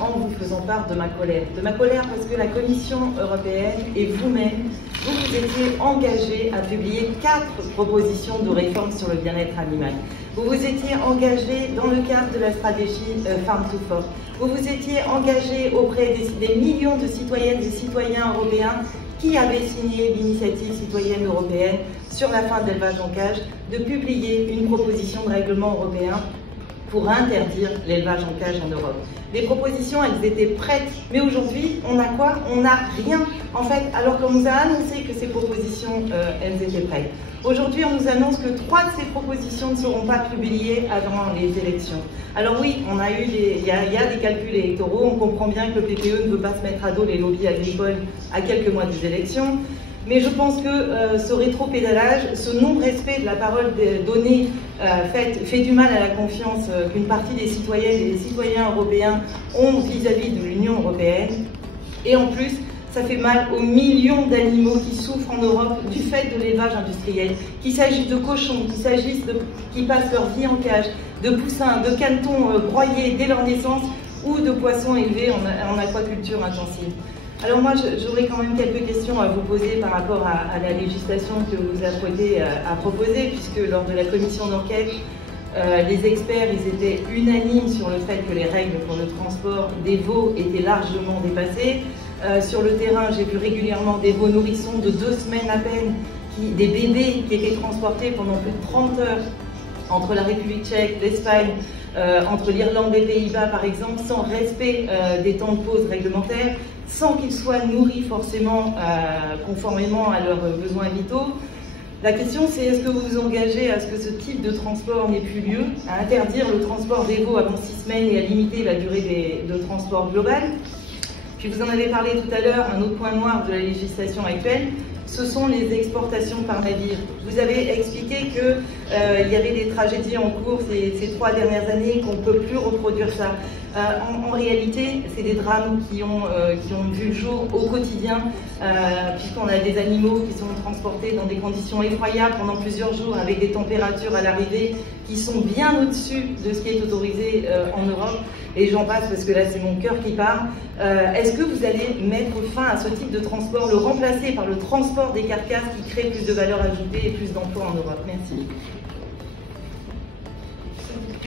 en vous faisant part de ma colère. De ma colère parce que la Commission européenne et vous-même, vous étiez engagés à publier 4 propositions de réforme sur le bien-être animal. Vous vous étiez engagés dans le cadre de la stratégie Farm to Fork. Vous vous étiez engagés auprès des millions de citoyennes et citoyens européens qui avaient signé l'initiative citoyenne européenne sur la fin de l'élevage en cage, de publier une proposition de règlement européen pour interdire l'élevage en cage en Europe. Les propositions, elles étaient prêtes, mais aujourd'hui, on a quoi? On n'a rien, en fait, alors qu'on nous a annoncé que ces propositions, elles étaient prêtes. Aujourd'hui, on nous annonce que 3 de ces propositions ne seront pas publiées avant les élections. Alors oui, on a eu il y a des calculs électoraux, on comprend bien que le PPE ne veut pas se mettre à dos les lobbies agricoles à quelques mois des élections. Mais je pense que ce rétropédalage, ce non-respect de la parole donnée fait du mal à la confiance qu'une partie des citoyennes et des citoyens européens ont vis-à-vis de l'Union européenne. Et en plus, ça fait mal aux millions d'animaux qui souffrent en Europe du fait de l'élevage industriel, qu'il s'agisse de cochons, qui passent leur vie en cage, de poussins, de canetons broyés dès leur naissance ou de poissons élevés en aquaculture intensive. Alors moi, j'aurais quand même quelques questions à vous poser par rapport à la législation que vous apprêtez à proposer, puisque lors de la commission d'enquête, les experts ils étaient unanimes sur le fait que les règles pour le transport des veaux étaient largement dépassées. Sur le terrain, j'ai vu régulièrement des veaux nourrissons de 2 semaines à peine, des bébés qui étaient transportés pendant plus de 30 heures entre la République tchèque, l'Espagne, entre l'Irlande et les Pays-Bas par exemple, sans respect des temps de pause réglementaires, sans qu'ils soient nourris forcément conformément à leurs besoins vitaux. La question c'est, est-ce que vous vous engagez à ce que ce type de transport n'ait plus lieu, à interdire le transport des veaux avant 6 semaines et à limiter la durée de transport global? Puis vous en avez parlé tout à l'heure, un autre point noir de la législation actuelle, ce sont les exportations par navire. Vous avez expliqué qu'il y avait des tragédies en cours ces 3 dernières années, qu'on ne peut plus reproduire ça. En réalité, c'est des drames qui ont vu le jour au quotidien, puisqu'on a des animaux qui sont transportés dans des conditions effroyables pendant plusieurs jours, avec des températures à l'arrivée qui sont bien au-dessus de ce qui est autorisé en Europe. Et j'en passe parce que là, c'est mon cœur qui parle. Est-ce que vous allez mettre fin à ce type de transport, le remplacer par le transport des carcasses qui crée plus de valeur ajoutée et plus d'emplois en Europe? Merci.